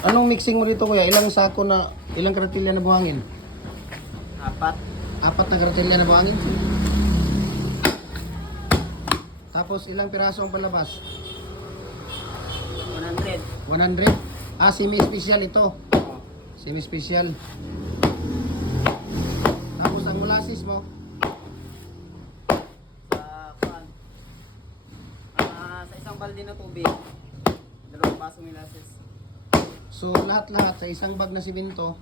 Anong mixing mo dito kuya? Ilang sako na, ilang karatilya na buhangin? Apat. Apat na karatilya na buhangin? Tapos ilang piraso ang palabas? 100. 100? Ah, semi-special ito. Semi-special. Tapos ang molasses mo? Ah, sa isang balde na tubig. Dalawang baso molasses. So lahat-lahat sa isang bag na simento,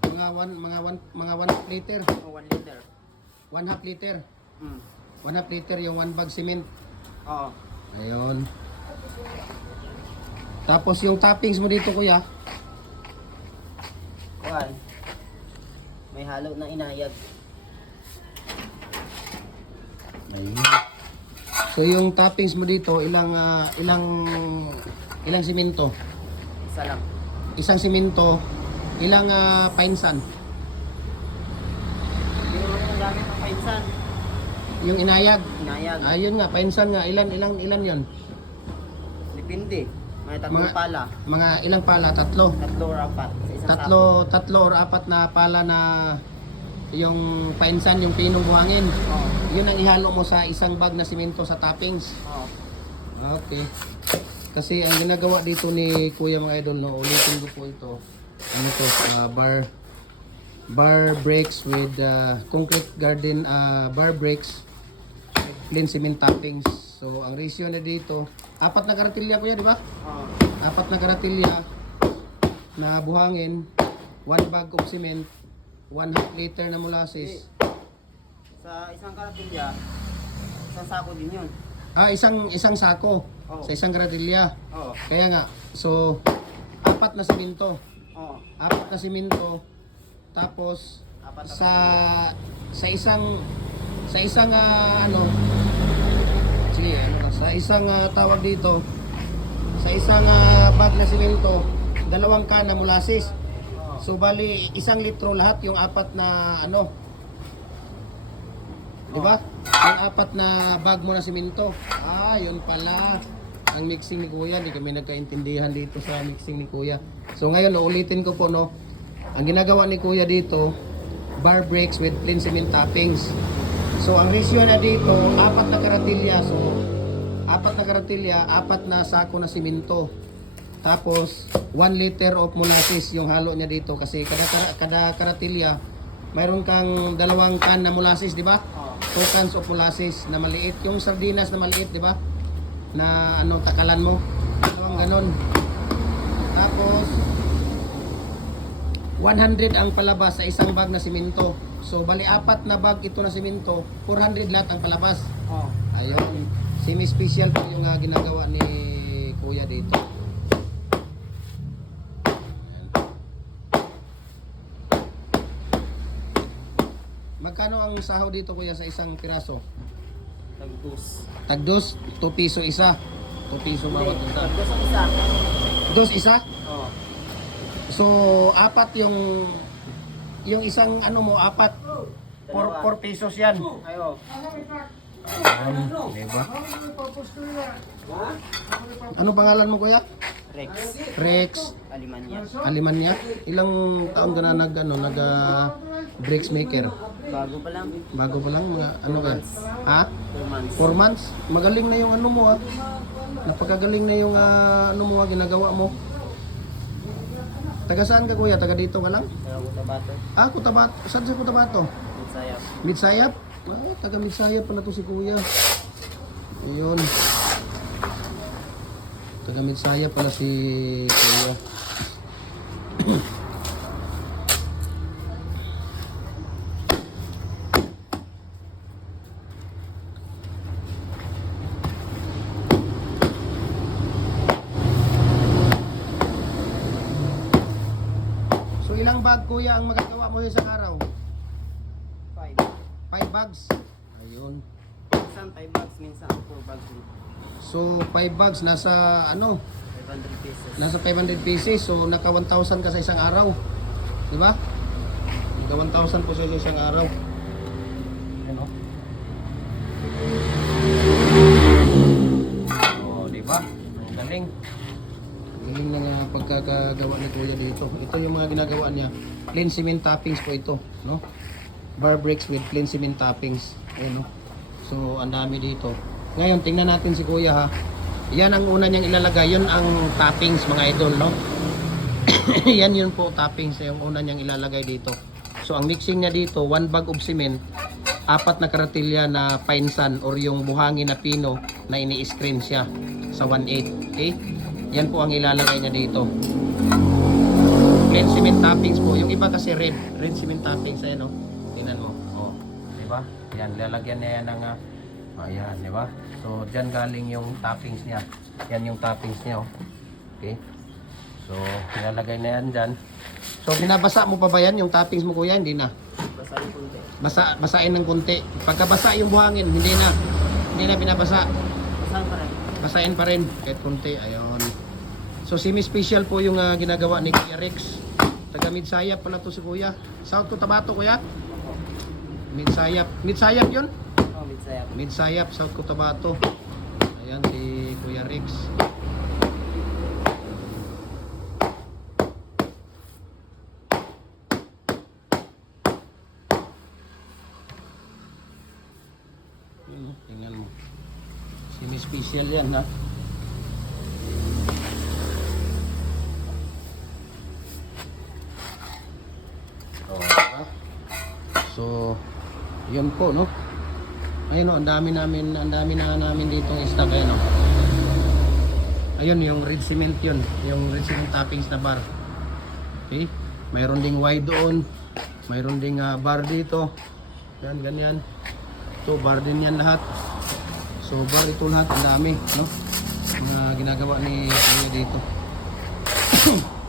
mga 1 mga 1 mga 1 half liter, O 1 liter. 1 half liter. Hmm. 1 half liter yung 1 bag cement. Oo. Ayun. Tapos yung toppings mo dito kuya, Kuhan. May halo na inayag. Ayun. So yung toppings mo dito, ilang ah, ilang ilang simento? Isa lang. Isang simento, ilang uh, painsan? Hindi naman yung gamit ng painsan. Yung inayag. Inayag. Ayun nga, painsan nga. Ilan ilang ilan 'yon? Depende. May tatlong Mga- pala. Mga ilang pala? Tatlo. Tatlo or apat. Sa isang Tatlo, tatlo or apat na pala na yung painsan, yung pinong buhangin. Oo. Yun ang ihalo mo sa isang bag na simento sa toppings. Oo. Okay. Kasi ang ginagawa dito ni Kuya mga idol, no, ulitin ko po ito. Ano to, ah, bar bar breaks with ah, concrete garden ah, bar breaks clean cement toppings. So ang ratio na dito, apat na karatilya kuya, di ba? Oo. Apat na karatilya na buhangin, one bag of cement, one half liter na molasses. Sa isang karatilya, isang sako din yun. Ah, isang isang sako Sa isang karatilya. Oo. Kaya nga, so apat na simento. Oo. Apat na simento. Tapos Apat na sa sa isang sa isang ah, ano sige ano na, sa isang ah, tawag dito sa isang ah, bag na simento dalawang can na molasses Oo. so bali isang litro lahat yung apat na ano di ba yung apat na bag mo na simento ah yun pala ang mixing ni kuya di kami nagkaintindihan dito sa mixing ni kuya. So ngayon uulitin ko po no? Ang ginagawa ni kuya dito bar breaks with plain cement toppings so ang ratio na dito apat na karatilya. So apat na karatilya apat na sako na simento. Tapos 1 liter of molasses yung halo niya dito. Kasi kada kada karatilya mayroon kang dalawang can na molasses di ba? Two cans of molasses na maliit. Yung sardinas na maliit, di ba? Na ano, takalan mo. Dalawang ganon. Tapos, 100 ang palabas sa isang bag na simento. So, bali apat na bag ito na simento, 400 lahat ang palabas. Oo. Ayun. Semi-special po yung ah, ginagawa ni Kuya dito. Ayan. Magkano ang saho dito kuya sa isang piraso? Tagdus. Tagdos, 2 piso isa. 2 piso bawat isa. Tagdus ang isa. Dos isa? Oo. So, apat yung yung isang ano mo, apat. 4 4 pesos yan. Ayo. Diba? Ano pangalan mo kuya? Rex. Rex Alimanya. Alimanya. Ilang taon ka na nag ano, nag ah, brakes maker? Bago pa lang. Bago pa lang mga ano ka? Ha? 2 months. 4 months. Magaling na yung ano mo ah. Napakagaling na yung ah, ano mo ah, ginagawa mo. Taga saan ka kuya? Taga dito ka lang? Kaya ko tabato. Ah, Cotabato. Saan sa Cotabato? Sayap. Midsayap? Ah, taga Midsayap pala to si kuya. Ayun. Taga Midsayap pala si kuya. So ilang bag kuya ang magagawa mo sa araw? 5. 5 bags. Ayun. Minsan 5 bags, minsan 4 bags. So 5 bags nasa ano? 500 pesos. Nasa 500 pieces. So naka 1,000 ka sa isang araw. Di ba? Naka 1,000 po siya sa isang araw. Ano? Oh, di ba? Ang galing. Na nga pagkakagawa ni Kuya dito. Ito yung mga ginagawa niya. Plain cement toppings po ito, no? Bar bricks with plain cement toppings. Ayan, no? So, ang dami dito. Ngayon, tingnan natin si Kuya ha. Yan ang una niyang ilalagay. Yun ang toppings mga idol, no? Yan yun po toppings yung una niyang ilalagay dito. So, ang mixing niya dito, one bag of cement, apat na karatilya na painsan or yung buhangin na pino na ini-screen siya sa 1.8. Okay? Yan po ang ilalagay niya dito. Plain cement toppings po. Yung iba kasi red. Red cement toppings. Ayan o. Mo. O. Diba? Yan. Lalagyan niya yan ng... Uh, ayan. Diba? So, dyan galing yung toppings niya. Yan yung toppings niya. Oh. Okay? So, nilalagay na yan dyan. So, binabasa mo pa ba yan? Yung toppings mo kuya? Hindi na. Basta yung kunti. Basa, basain ng konti. Pagkabasa yung buhangin, hindi na. Hindi na binabasa. Basahan pa rin. Basain pa rin kahit konti. Ayun. So semi-special po yung ah, ginagawa ni Kuya Rex. Taga Midsayap pala to si Kuya. South Cotabato Kuya? Midsayap. Midsayap yun? Oh, midsayap. Midsayap, South Cotabato. Ayan si Kuya Rex. Yun, oh, tingnan mo. Semi-special yan ha. Oh, diba? So, yun po, no? Ayun, oh, ang dami namin, ang dami na namin dito ng stock, ayun, oh. Ayun, yung red cement yun. Yung red cement toppings na bar. Okay? Mayroon ding wide doon. Mayroon ding ah, bar dito. Yan, ganyan. Ito, bar din yan lahat. So, bar ito lahat. Ang dami, no? Mga ginagawa ni Kuya dito.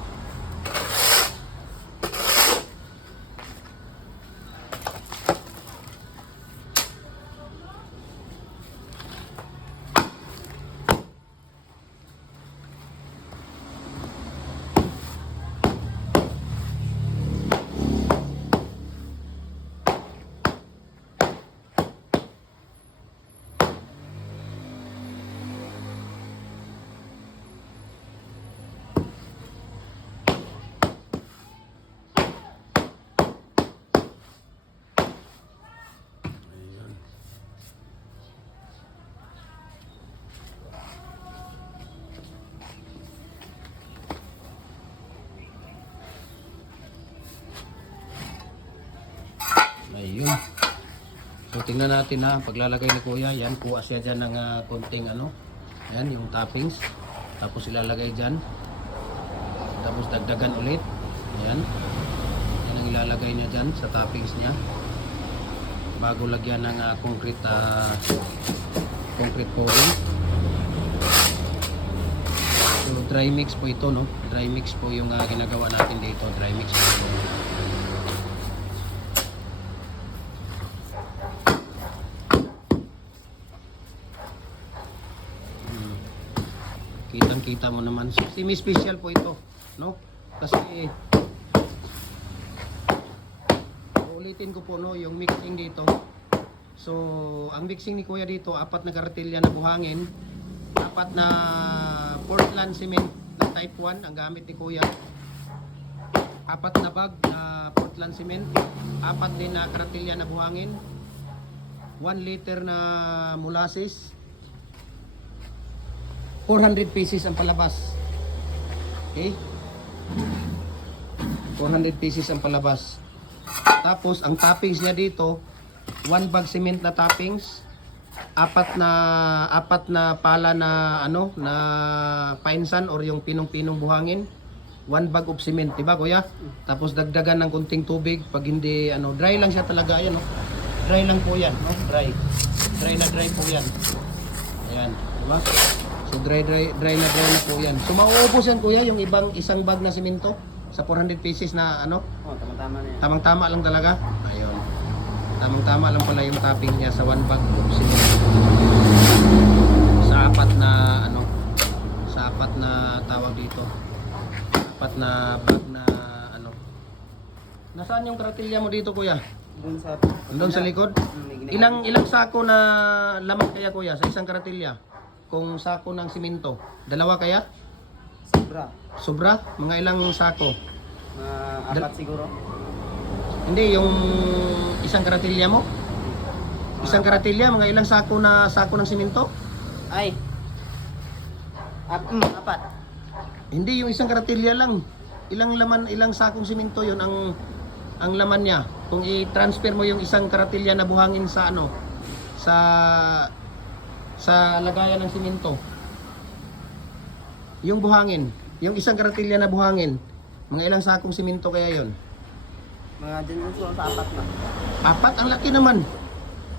Ayun. So tingnan natin ha, paglalagay ni Kuya, yan, kuha siya dyan ng ah, konting ano, yan, yung toppings. Tapos ilalagay dyan. Tapos dagdagan ulit. Ayan. Yan ang ilalagay niya dyan sa toppings niya. Bago lagyan ng ah, concrete, ah, concrete pouring. So dry mix po ito, no? Dry mix po yung ah, ginagawa natin dito. Dry mix po ito. Hmm. Kitang-kita mo naman. Semi-special po ito, no? Kasi ulitin ko po no, yung mixing dito. So, ang mixing ni Kuya dito, apat na karatilya na buhangin, apat na Portland cement na type 1 ang gamit ni Kuya. Apat na bag na Portland cement, apat din na karatilya na buhangin, 1 liter na molasses, 400 pieces ang palabas. Okay? 400 pieces ang palabas. Tapos, ang toppings niya dito, one bag cement na toppings, apat na apat na pala na ano na painsan or yung pinong-pinong buhangin one bag of cement diba kuya tapos dagdagan ng kunting tubig pag hindi ano dry lang siya talaga ayan no dry lang po yan no dry dry na dry po yan ayan diba so dry dry dry na dry na po yan so mauubos yan kuya yung ibang isang bag na simento sa 400 pieces na ano Oh, tama-tama na yan. Tamang-tama lang talaga. Ayun. Tamang-tama lang pala yung topping niya sa one bag of cement. Sa apat na ano, sa apat na tawag dito. Apat na bag na ano. Nasaan yung kratilya mo dito, kuya? Doon sa... Doon sa likod? Ginagawa. Ilang ilang sako na laman kaya, kuya, sa isang kratilya? Kung sako ng simento, dalawa kaya? Sobra. Sobra? Mga ilang sako? Dal- apat siguro. Hindi, yung isang karatilya mo? Isang karatilya, mga ilang sako na sako ng simento? Ay. Ap mm, apat. Hindi, yung isang karatilya lang. Ilang laman, ilang sakong simento yon ang ang laman niya. Kung i-transfer mo yung isang karatilya na buhangin sa ano, sa sa lagayan ng simento. Yung buhangin, yung isang karatilya na buhangin, mga ilang sakong simento kaya yon? Mga dyan sa apat na. Apat, ang laki naman.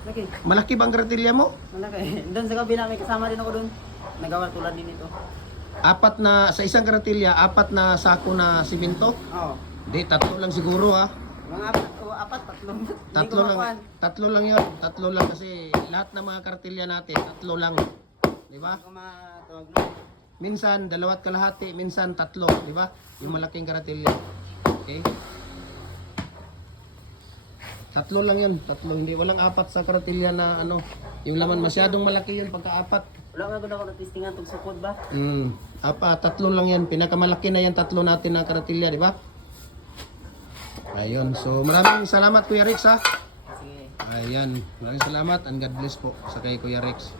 Laki. Malaki bang karatilya mo? Malaki. Doon sa kabila may kasama din ako doon. Nagawa tulad din ito. Apat na, sa isang karatilya, apat na sako na simento? Oo. Di, tatlo lang siguro ha. Mga apat o apat, tatlong. Tatlo lang. Tatlo lang 'yon. Tatlo lang kasi lahat ng mga kartilya natin, tatlo lang. 'Di ba? Minsan dalawat kalahati, minsan tatlo, 'di ba? Yung malaking kartilya. Okay? Tatlo lang 'yon, tatlo hindi walang apat sa kartilya na ano, yung laman masyadong malaki 'yun pagka apat. Wala nga ako na-testingan itong sukod ba? Mm, apat, tatlo lang 'yan. Pinakamalaki na 'yan tatlo natin na kartilya, 'di ba? Ayun. So maraming salamat Kuya Rex ha. Ayan, maraming salamat and God bless po sa kay Kuya Rex.